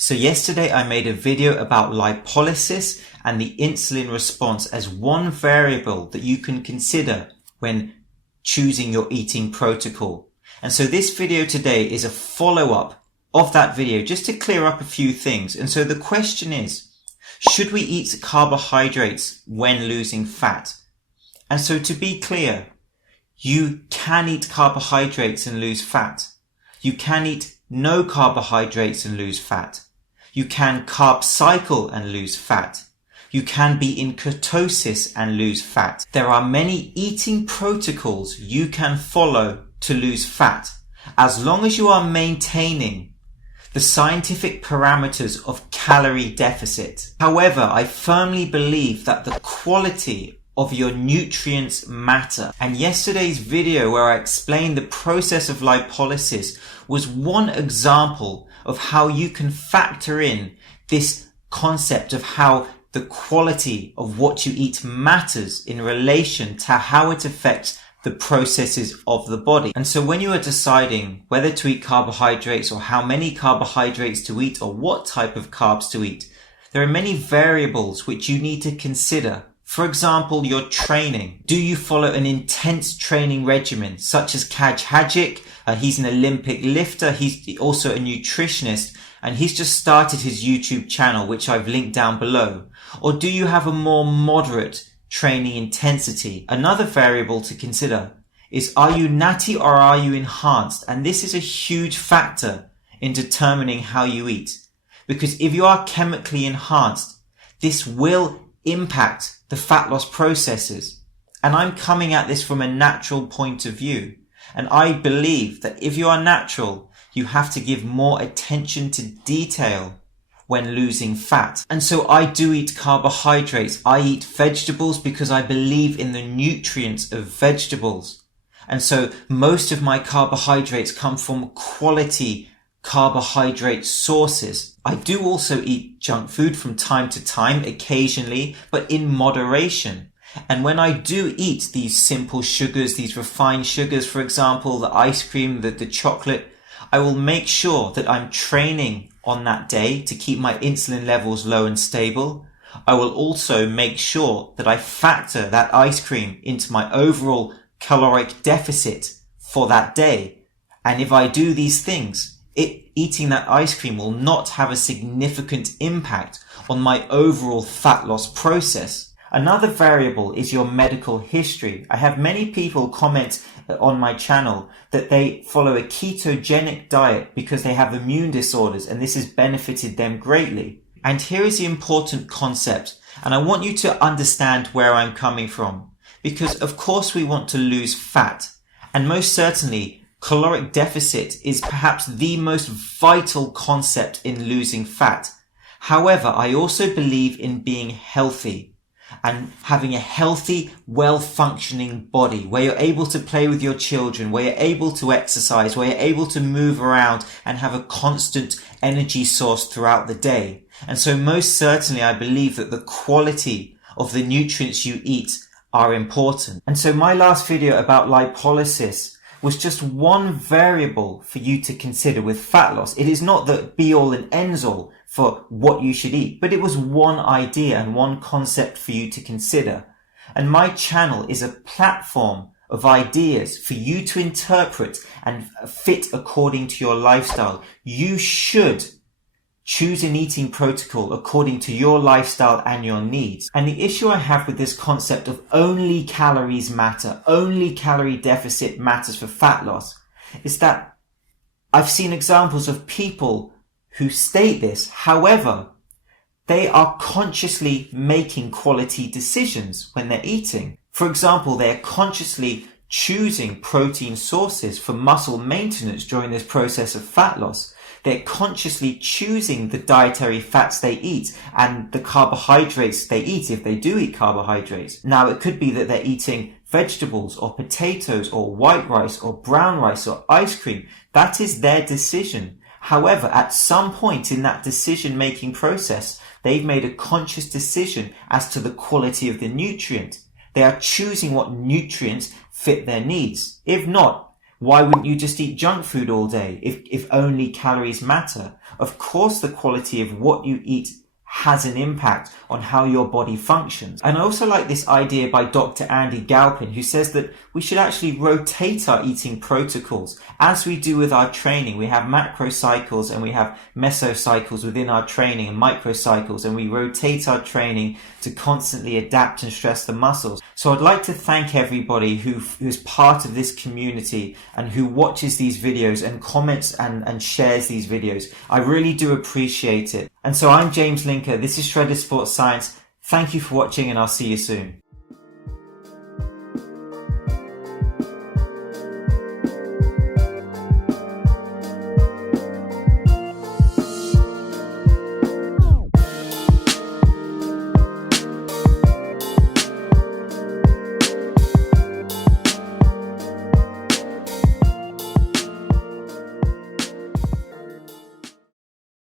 So yesterday I made a video about lipolysis and the insulin response as one variable that you can consider when choosing your eating protocol. And so this video today is a follow-up of that video just to clear up a few things. And so the question is, should we eat carbohydrates when losing fat? And so to be clear, you can eat carbohydrates and lose fat. You can eat no carbohydrates and lose fat. You can carb cycle and lose fat. You can be in ketosis and lose fat. There are many eating protocols you can follow to lose fat, as long as you are maintaining the scientific parameters of calorie deficit. However, I firmly believe that the quality of your nutrients matter. And yesterday's video where I explained the process of lipolysis was one example of how you can factor in this concept of how the quality of what you eat matters in relation to how it affects the processes of the body. And so when you are deciding whether to eat carbohydrates or how many carbohydrates to eat or what type of carbs to eat, there are many variables which you need to consider. For example, your training. Do you follow an intense training regimen such as Kaj Hadjic? He's an Olympic lifter. He's also a nutritionist and he's just started his YouTube channel, which I've linked down below. Or do you have a more moderate training intensity? Another variable to consider is, are you natty or are you enhanced? And this is a huge factor in determining how you eat. Because if you are chemically enhanced, this will impact the fat loss processes. And I'm coming at this from a natural point of view. And I believe that if you are natural, you have to give more attention to detail when losing fat. And so I do eat carbohydrates. I eat vegetables because I believe in the nutrients of vegetables. And so most of my carbohydrates come from quality carbohydrate sources. I do also eat junk food from time to time, occasionally, but in moderation. And when I do eat these simple sugars, these refined sugars, for example, the ice cream, the chocolate, I will make sure that I'm training on that day to keep my insulin levels low and stable. I will also make sure that I factor that ice cream into my overall caloric deficit for that day. And if I do these things, eating that ice cream will not have a significant impact on my overall fat loss process. Another variable is your medical history. I have many people comment on my channel that they follow a ketogenic diet because they have immune disorders and this has benefited them greatly. And here is the important concept, and I want you to understand where I'm coming from, because of course we want to lose fat, and most certainly caloric deficit is perhaps the most vital concept in losing fat. However, I also believe in being healthy and having a healthy, well-functioning body where you're able to play with your children, where you're able to exercise, where you're able to move around and have a constant energy source throughout the day. And so most certainly I believe that the quality of the nutrients you eat are important. And so my last video about lipolysis was just one variable for you to consider with fat loss. It is not the be all and ends all for what you should eat, but it was one idea and one concept for you to consider. And my channel is a platform of ideas for you to interpret and fit according to your lifestyle. You should choose an eating protocol according to your lifestyle and your needs. And the issue I have with this concept of only calories matter, only calorie deficit matters for fat loss, is that I've seen examples of people who state this. However, they are consciously making quality decisions when they're eating. For example, they're consciously choosing protein sources for muscle maintenance during this process of fat loss. They're consciously choosing the dietary fats they eat and the carbohydrates they eat if they do eat carbohydrates. Now, it could be that they're eating vegetables or potatoes or white rice or brown rice or ice cream. That is their decision. However, at some point in that decision-making process, they've made a conscious decision as to the quality of the nutrient. They are choosing what nutrients fit their needs. If not, Why wouldn't you just eat junk food all day if only calories matter? Of course, the quality of what you eat has an impact on how your body functions. And I also like this idea by Dr. Andy Galpin, who says that we should actually rotate our eating protocols as we do with our training. We have macro cycles and we have mesocycles within our training and microcycles, and we rotate our training to constantly adapt and stress the muscles. So I'd like to thank everybody who's part of this community and who watches these videos and comments and shares these videos. I really do appreciate it. And so I'm James Linker. This is Shredded Sports Science. Thank you for watching, and I'll see you soon.